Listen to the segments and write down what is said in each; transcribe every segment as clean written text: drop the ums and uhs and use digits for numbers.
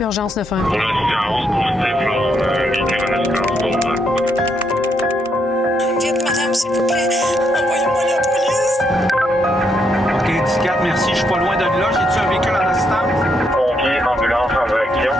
Urgence 911. Pour la situation, Vite, madame, s'il vous plaît. Envoyez-moi la police. OK, 10-4, merci. Je suis pas loin de là. J'ai-tu un véhicule en assistance? pompiers, ambulance en direction.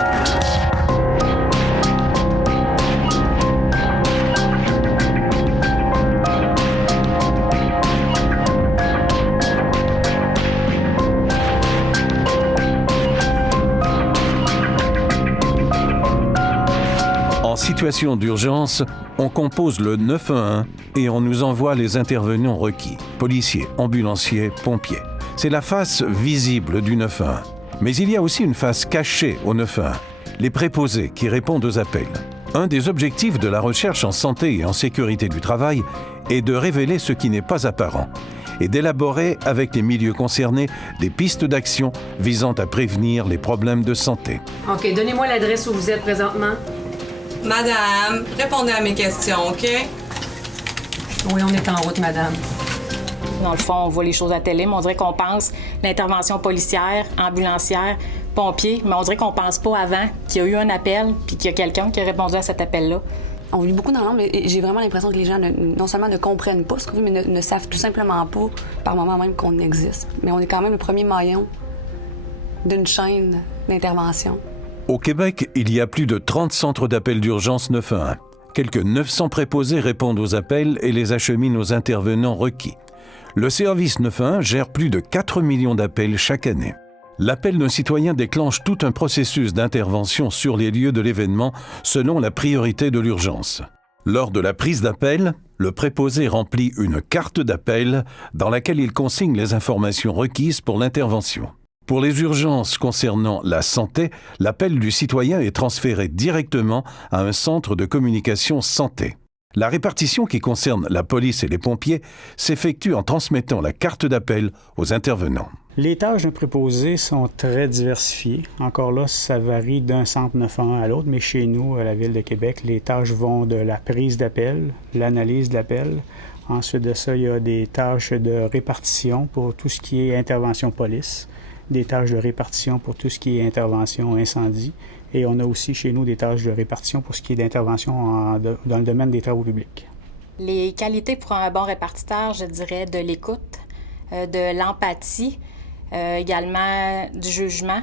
En situation d'urgence, on compose le 911 et on nous envoie les intervenants requis, policiers, ambulanciers, pompiers. C'est la face visible du 911. Mais il y a aussi une face cachée au 911, les préposés qui répondent aux appels. Un des objectifs de la recherche en santé et en sécurité du travail est de révéler ce qui n'est pas apparent et d'élaborer avec les milieux concernés des pistes d'action visant à prévenir les problèmes de santé. OK, donnez-moi l'adresse où vous êtes présentement. Madame, répondez à mes questions, OK? Oui, on est en route, madame. Dans le fond, on voit les choses à la télé, mais on dirait qu'on pense l'intervention policière, ambulancière, pompier, mais on dirait qu'on pense pas avant qu'il y a eu un appel puis qu'il y a quelqu'un qui a répondu à cet appel-là. On vit beaucoup dans l'ombre et j'ai vraiment l'impression que les gens non seulement ne comprennent pas ce qu'on vit, mais ne savent tout simplement pas, par moment même, qu'on existe. Mais on est quand même le premier maillon d'une chaîne d'intervention. Au Québec, il y a plus de 30 centres d'appel d'urgence 911. Quelques 900 préposés répondent aux appels et les acheminent aux intervenants requis. Le service 911 gère plus de 4 millions d'appels chaque année. L'appel d'un citoyen déclenche tout un processus d'intervention sur les lieux de l'événement selon la priorité de l'urgence. Lors de la prise d'appel, le préposé remplit une carte d'appel dans laquelle il consigne les informations requises pour l'intervention. Pour les urgences concernant la santé, l'appel du citoyen est transféré directement à un centre de communication santé. La répartition qui concerne la police et les pompiers s'effectue en transmettant la carte d'appel aux intervenants. Les tâches d'un préposé sont très diversifiées. Encore là, ça varie d'un centre 911 à l'autre, mais chez nous, à la Ville de Québec, les tâches vont de la prise d'appel, l'analyse de l'appel. Ensuite de ça, il y a des tâches de répartition pour tout ce qui est intervention police, des tâches de répartition pour tout ce qui est intervention incendie, et on a aussi chez nous des tâches de répartition pour ce qui est d'intervention dans le domaine des travaux publics. Les qualités pour un bon répartiteur, je dirais de l'écoute, de l'empathie, également du jugement,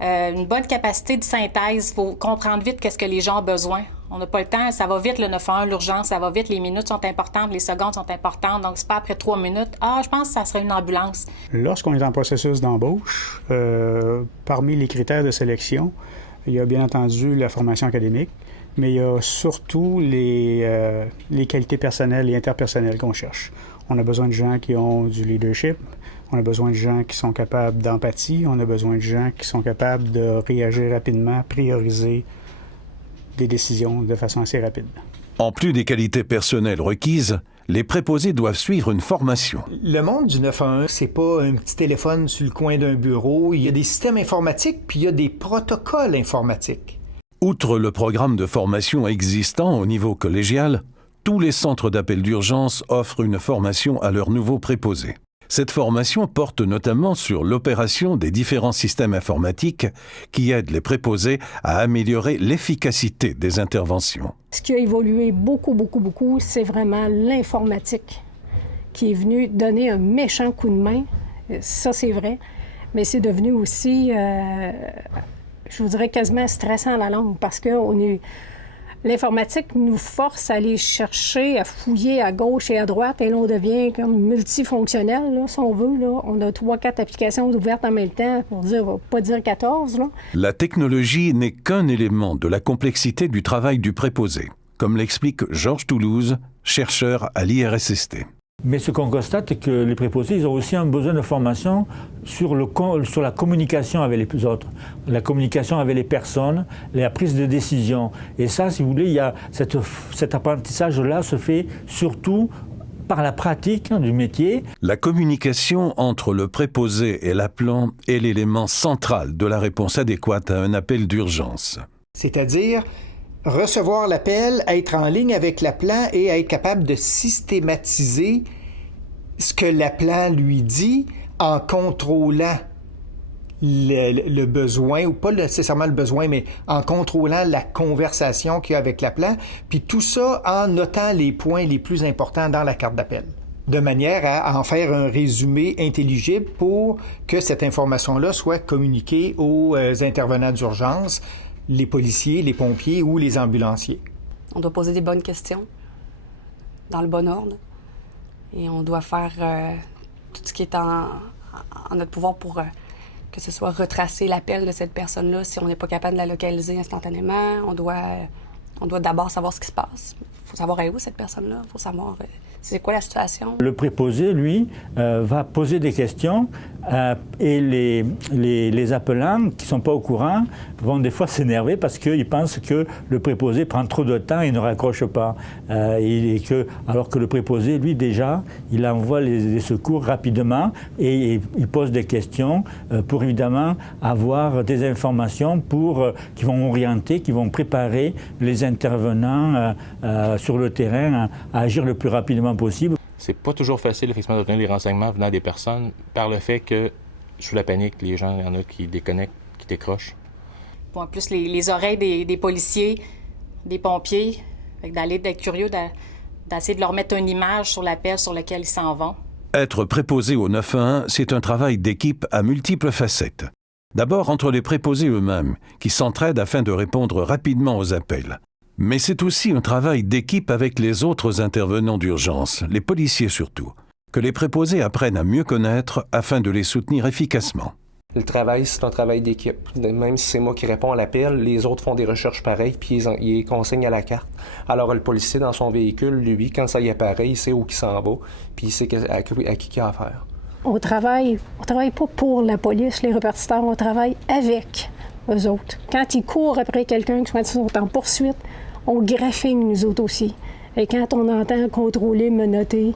une bonne capacité de synthèse. Il faut comprendre vite qu'est-ce que les gens ont besoin. On n'a pas le temps, ça va vite le 911, l'urgence, ça va vite, les minutes sont importantes, les secondes sont importantes, donc c'est pas après 3 minutes. Ah, je pense que ça serait une ambulance. Lorsqu'on est en processus d'embauche, parmi les critères de sélection, il y a bien entendu la formation académique, mais il y a surtout les qualités personnelles et interpersonnelles qu'on cherche. On a besoin de gens qui ont du leadership, on a besoin de gens qui sont capables d'empathie, on a besoin de gens qui sont capables de réagir rapidement, prioriser des décisions de façon assez rapide. En plus des qualités personnelles requises, les préposés doivent suivre une formation. Le monde du 911, c'est pas un petit téléphone sur le coin d'un bureau. Il y a des systèmes informatiques, puis il y a des protocoles informatiques. Outre le programme de formation existant au niveau collégial, tous les centres d'appel d'urgence offrent une formation à leurs nouveaux préposés. Cette formation porte notamment sur l'opération des différents systèmes informatiques qui aident les préposés à améliorer l'efficacité des interventions. Ce qui a évolué beaucoup, c'est vraiment l'informatique qui est venue donner un méchant coup de main. Ça, c'est vrai. Mais c'est devenu aussi, je vous dirais, quasiment stressant à la longue parce que l'informatique nous force à aller chercher, à fouiller à gauche et à droite, et là, on devient comme multifonctionnel, là, si on veut. Là. On a 3-4 applications ouvertes en même temps, pour pas dire 14. Là. La technologie n'est qu'un élément de la complexité du travail du préposé, comme l'explique Georges Toulouse, chercheur à l'IRSST. Mais ce qu'on constate, c'est que les préposés, ils ont aussi un besoin de formation sur la communication avec les autres, la communication avec les personnes, la prise de décision. Et ça, si vous voulez, il y a cet apprentissage-là se fait surtout par la pratique du métier. La communication entre le préposé et l'appelant est l'élément central de la réponse adéquate à un appel d'urgence. C'est-à-dire recevoir l'appel, être en ligne avec l'appelant et être capable de systématiser ce que l'appelant lui dit en contrôlant le besoin, ou pas nécessairement le besoin, mais en contrôlant la conversation qu'il y a avec l'appelant, puis tout ça en notant les points les plus importants dans la carte d'appel, de manière à en faire un résumé intelligible pour que cette information-là soit communiquée aux intervenants d'urgence, les policiers, les pompiers ou les ambulanciers. On doit poser des bonnes questions, dans le bon ordre, et on doit faire tout ce qui est en notre pouvoir pour que ce soit retracer l'appel de cette personne-là. Si on n'est pas capable de la localiser instantanément, on doit d'abord savoir ce qui se passe. Il faut savoir où cette personne-là, il faut savoir c'est quoi la situation. Le préposé, lui, va poser des questions et les appelants qui ne sont pas au courant vont des fois s'énerver parce qu'ils pensent que le préposé prend trop de temps et ne raccroche pas. Alors que le préposé, lui, déjà, il envoie les secours rapidement et il pose des questions pour évidemment avoir des informations qui vont orienter, qui vont préparer les intervenants sur le terrain à agir le plus rapidement possible. C'est pas toujours facile, effectivement, d'obtenir les renseignements venant des personnes par le fait que, sous la panique, les gens, il y en a qui déconnectent, qui décrochent. En plus, les oreilles des policiers, des pompiers, d'aller d'être curieux, d'essayer de leur mettre une image sur l'appel sur lequel ils s'en vont. Être préposé au 911, c'est un travail d'équipe à multiples facettes. D'abord entre les préposés eux-mêmes, qui s'entraident afin de répondre rapidement aux appels. Mais c'est aussi un travail d'équipe avec les autres intervenants d'urgence, les policiers surtout, que les préposés apprennent à mieux connaître afin de les soutenir efficacement. Le travail, c'est un travail d'équipe. Même si c'est moi qui réponds à l'appel, les autres font des recherches pareilles puis ils consignent à la carte. Alors le policier dans son véhicule, lui, quand ça y apparaît, il sait où il s'en va puis il sait à qui il a affaire. On travaille pas pour la police, les répartiteurs, on travaille avec eux autres. Quand ils courent après quelqu'un qui sont en poursuite, on graphine nous autres aussi. Et quand on entend contrôler, menotter,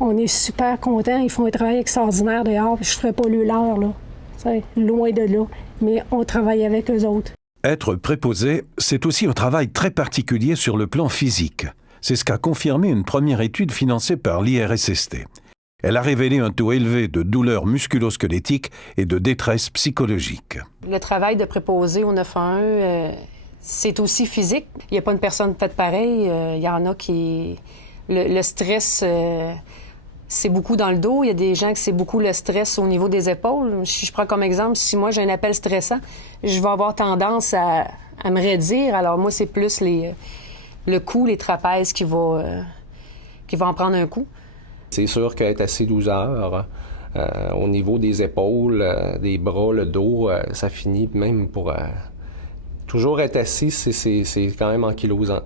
on est super contents. Ils font un travail extraordinaire dehors. Je ne ferai pas le leur, là. C'est loin de là. Mais on travaille avec eux autres. Être préposé, c'est aussi un travail très particulier sur le plan physique. C'est ce qu'a confirmé une première étude financée par l'IRSST. Elle a révélé un taux élevé de douleurs musculo-squelettiques et de détresse psychologique. Le travail de préposé au 911, c'est aussi physique. Il n'y a pas une personne faite pareil. Il y en a qui... Le stress, c'est beaucoup dans le dos. Il y a des gens qui c'est beaucoup le stress au niveau des épaules. Si je prends comme exemple, si moi j'ai un appel stressant, je vais avoir tendance à me raidir. Alors moi, c'est plus le cou, les trapèzes qui va en prendre un coup. C'est sûr qu'être assis 12 heures, au niveau des épaules, des bras, le dos, ça finit même pour... toujours être assis, c'est quand même ankylosant.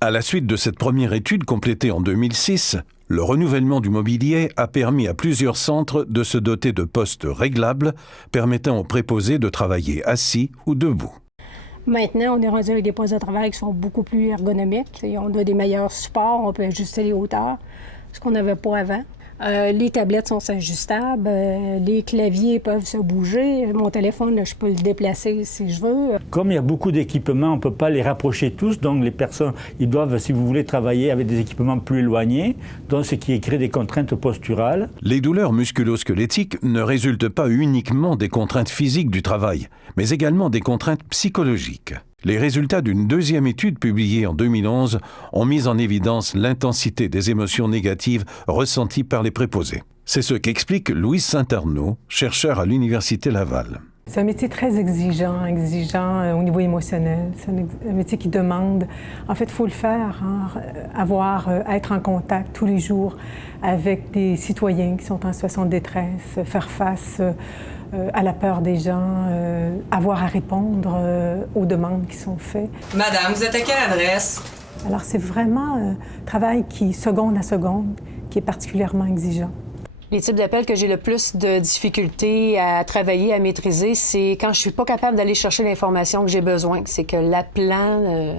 À la suite de cette première étude complétée en 2006, le renouvellement du mobilier a permis à plusieurs centres de se doter de postes réglables permettant aux préposés de travailler assis ou debout. Maintenant, on est rendu avec des postes de travail qui sont beaucoup plus ergonomiques. Et on a des meilleurs supports, on peut ajuster les hauteurs, ce qu'on n'avait pas avant. Les tablettes sont ajustables, les claviers peuvent se bouger. Mon téléphone, je peux le déplacer si je veux. Comme il y a beaucoup d'équipements, on ne peut pas les rapprocher tous. Donc les personnes, ils doivent, si vous voulez, travailler avec des équipements plus éloignés, donc ce qui crée des contraintes posturales. Les douleurs musculo-squelettiques ne résultent pas uniquement des contraintes physiques du travail, mais également des contraintes psychologiques. Les résultats d'une deuxième étude publiée en 2011 ont mis en évidence l'intensité des émotions négatives ressenties par les préposés. C'est ce qu'explique Louise Saint-Arnaud, chercheur à l'Université Laval. C'est un métier très exigeant au niveau émotionnel. C'est un métier qui demande... En fait, il faut le faire, être en contact tous les jours avec des citoyens qui sont en situation de détresse, faire face à la peur des gens, avoir à répondre aux demandes qui sont faites. Madame, vous êtes à quelle adresse? Alors, c'est vraiment un travail qui, seconde à seconde, qui est particulièrement exigeant. Les types d'appels que j'ai le plus de difficultés à travailler, à maîtriser, c'est quand je suis pas capable d'aller chercher l'information que j'ai besoin. C'est que l'appelant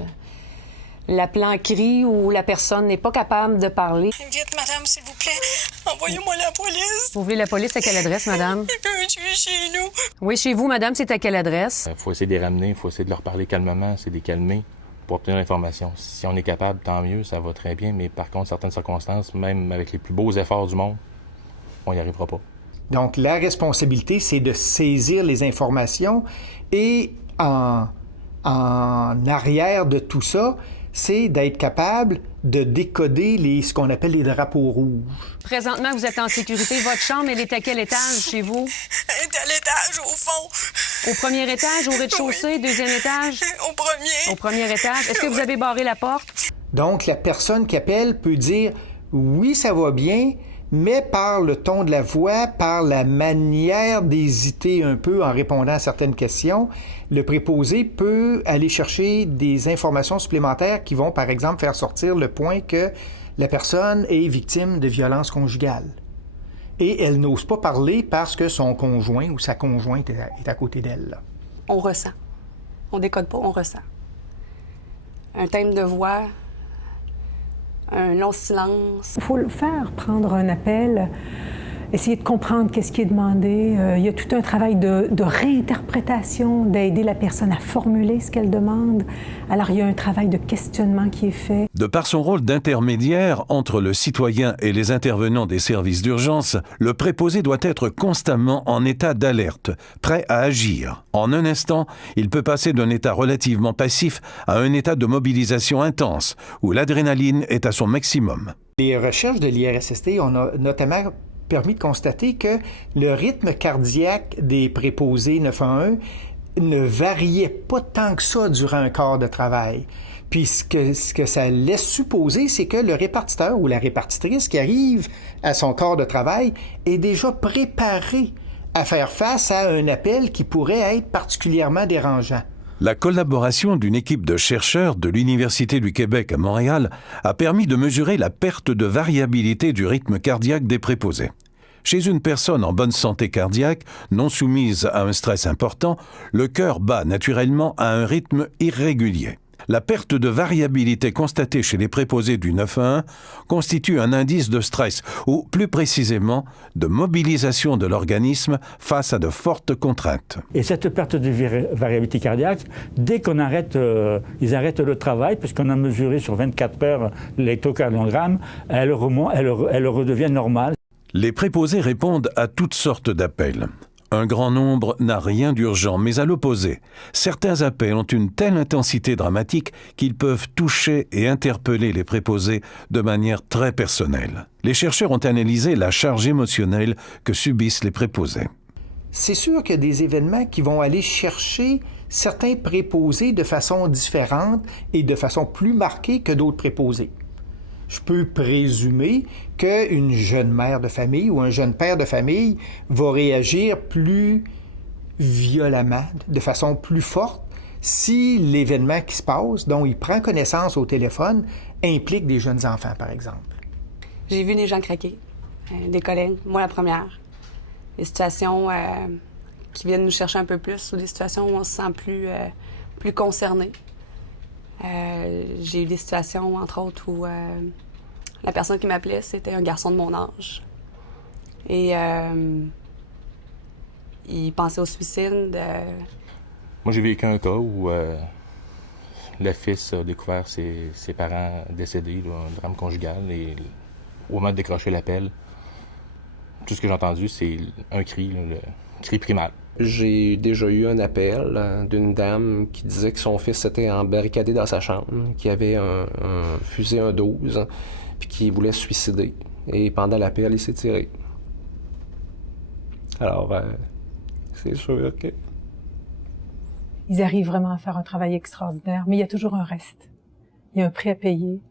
crie ou la personne n'est pas capable de parler. Vite, madame, s'il vous plaît, envoyez-moi la police. Vous voulez la police à quelle adresse, madame? Je suis chez nous. Oui, chez vous, madame, c'est à quelle adresse? Il faut essayer de les ramener, il faut essayer de leur parler calmement, c'est de les calmer pour obtenir l'information. Si on est capable, tant mieux, ça va très bien, mais par contre, certaines circonstances, même avec les plus beaux efforts du monde, on n'y arrivera pas. Donc, la responsabilité, c'est de saisir les informations et en arrière de tout ça, c'est d'être capable de décoder ce qu'on appelle les drapeaux rouges. Présentement, vous êtes en sécurité. Votre chambre, elle est à quel étage chez vous? Elle est à l'étage, au fond. Au premier étage, au rez-de-chaussée, Oui. deuxième étage? Au premier. Au premier étage. Est-ce que vous avez barré la porte? Donc, la personne qui appelle peut dire « oui, ça va bien », mais par le ton de la voix, par la manière d'hésiter un peu en répondant à certaines questions, le préposé peut aller chercher des informations supplémentaires qui vont, par exemple, faire sortir le point que la personne est victime de violences conjugales. Et elle n'ose pas parler parce que son conjoint ou sa conjointe est à côté d'elle. Là. On ressent. On décode pas, on ressent. Un thème de voix, un long silence. Il faut le faire, prendre un appel, essayer de comprendre qu'est-ce qui est demandé. Il y a tout un travail de réinterprétation, d'aider la personne à formuler ce qu'elle demande. Alors, il y a un travail de questionnement qui est fait. De par son rôle d'intermédiaire entre le citoyen et les intervenants des services d'urgence, le préposé doit être constamment en état d'alerte, prêt à agir. En un instant, il peut passer d'un état relativement passif à un état de mobilisation intense, où l'adrénaline est à son maximum. Les recherches de l'IRSST ont notamment permis de constater que le rythme cardiaque des préposés 911 ne variait pas tant que ça durant un quart de travail. Puis ce que ça laisse supposer, c'est que le répartiteur ou la répartitrice qui arrive à son quart de travail est déjà préparé à faire face à un appel qui pourrait être particulièrement dérangeant. La collaboration d'une équipe de chercheurs de l'Université du Québec à Montréal a permis de mesurer la perte de variabilité du rythme cardiaque des préposés. Chez une personne en bonne santé cardiaque, non soumise à un stress important, le cœur bat naturellement à un rythme irrégulier. La perte de variabilité constatée chez les préposés du 911 constitue un indice de stress, ou plus précisément de mobilisation de l'organisme face à de fortes contraintes. Et cette perte de variabilité cardiaque, dès qu'on arrête, ils arrêtent le travail, puisqu'on a mesuré sur 24 heures l'électrocardiogramme, elle redevient normale. Les préposés répondent à toutes sortes d'appels. Un grand nombre n'a rien d'urgent, mais à l'opposé, certains appels ont une telle intensité dramatique qu'ils peuvent toucher et interpeller les préposés de manière très personnelle. Les chercheurs ont analysé la charge émotionnelle que subissent les préposés. C'est sûr qu'il y a des événements qui vont aller chercher certains préposés de façon différente et de façon plus marquée que d'autres préposés. Je peux présumer qu'une jeune mère de famille ou un jeune père de famille va réagir plus violemment, de façon plus forte, si l'événement qui se passe, dont il prend connaissance au téléphone, implique des jeunes enfants, par exemple. J'ai vu des gens craquer, des collègues, moi la première. Des situations qui viennent nous chercher un peu plus ou des situations où on se sent plus concerné. J'ai eu des situations, entre autres, où la personne qui m'appelait, c'était un garçon de mon âge. Et il pensait au suicide. Moi, j'ai vécu un cas où le fils a découvert ses parents décédés, là, un drame conjugal, et au moment de décrocher l'appel, tout ce que j'ai entendu, c'est un cri, là, le cri primal. J'ai déjà eu un appel d'une dame qui disait que son fils s'était embarricadé dans sa chambre, qui avait un fusil 1-12, puis qui voulait se suicider. Et pendant l'appel, il s'est tiré. Alors, c'est sûr que... Ils arrivent vraiment à faire un travail extraordinaire, mais il y a toujours un reste. Il y a un prix à payer.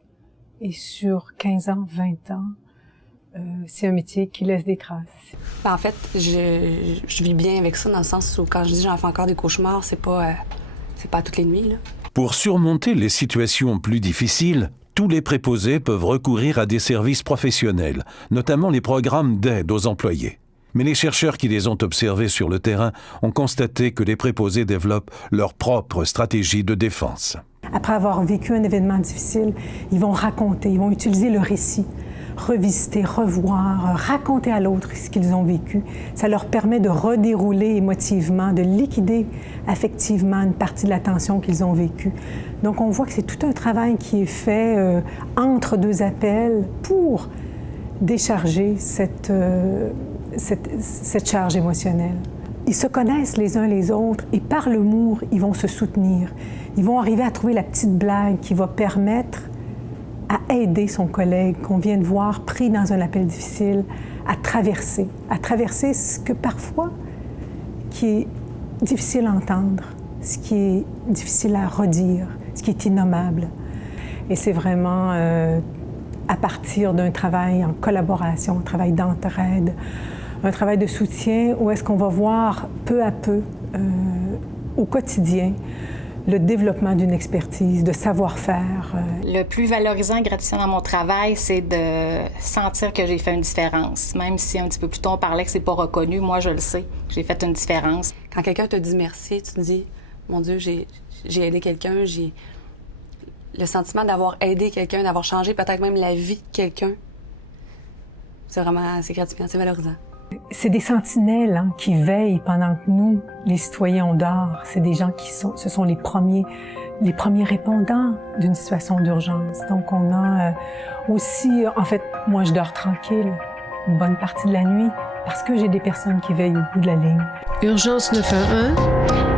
Et sur 15 ans, 20 ans, c'est un métier qui laisse des traces. En fait, je vis bien avec ça dans le sens où quand je dis j'en fais encore des cauchemars, c'est pas toutes les nuits, là. Pour surmonter les situations plus difficiles, tous les préposés peuvent recourir à des services professionnels, notamment les programmes d'aide aux employés. Mais les chercheurs qui les ont observés sur le terrain ont constaté que les préposés développent leur propre stratégie de défense. Après avoir vécu un événement difficile, ils vont raconter, ils vont utiliser le récit, revisiter, revoir, raconter à l'autre ce qu'ils ont vécu. Ça leur permet de redérouler émotivement, de liquider affectivement une partie de la tension qu'ils ont vécue. Donc on voit que c'est tout un travail qui est fait entre deux appels pour décharger cette charge émotionnelle. Ils se connaissent les uns les autres et par l'humour, ils vont se soutenir. Ils vont arriver à trouver la petite blague qui va permettre à aider son collègue qu'on vient de voir pris dans un appel difficile à traverser ce que parfois qui est difficile à entendre, ce qui est difficile à redire, ce qui est innommable. Et c'est vraiment à partir d'un travail en collaboration, un travail d'entraide, un travail de soutien où est-ce qu'on va voir peu à peu, au quotidien, le développement d'une expertise, de savoir-faire. Le plus valorisant et gratifiant dans mon travail, c'est de sentir que j'ai fait une différence. Même si un petit peu plus tôt on parlait que c'est pas reconnu, moi je le sais, j'ai fait une différence. Quand quelqu'un te dit merci, tu te dis « Mon Dieu, j'ai aidé quelqu'un, j'ai... » Le sentiment d'avoir aidé quelqu'un, d'avoir changé peut-être même la vie de quelqu'un, c'est gratifiant, c'est valorisant. C'est des sentinelles qui veillent pendant que nous, les citoyens, on dort. C'est des gens ce sont les premiers répondants d'une situation d'urgence. Donc on a aussi, en fait, moi je dors tranquille une bonne partie de la nuit parce que j'ai des personnes qui veillent au bout de la ligne. Urgence 911